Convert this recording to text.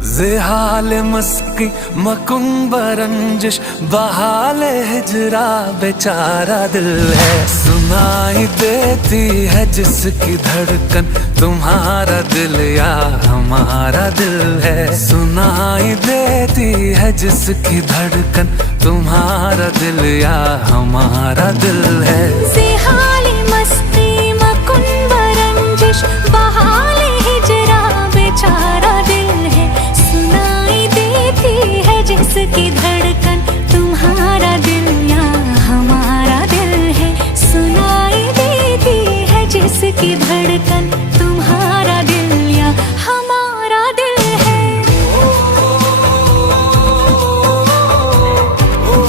ज़ेहाल मस्की मकुंब रंजिश बहाल हिजरा बेचारा दिल है। सुनाई देती है जिसकी धड़कन तुम्हारा दिल या हमारा दिल है। सुनाई देती है जिसकी धड़कन तुम्हारा दिल या हमारा दिल है।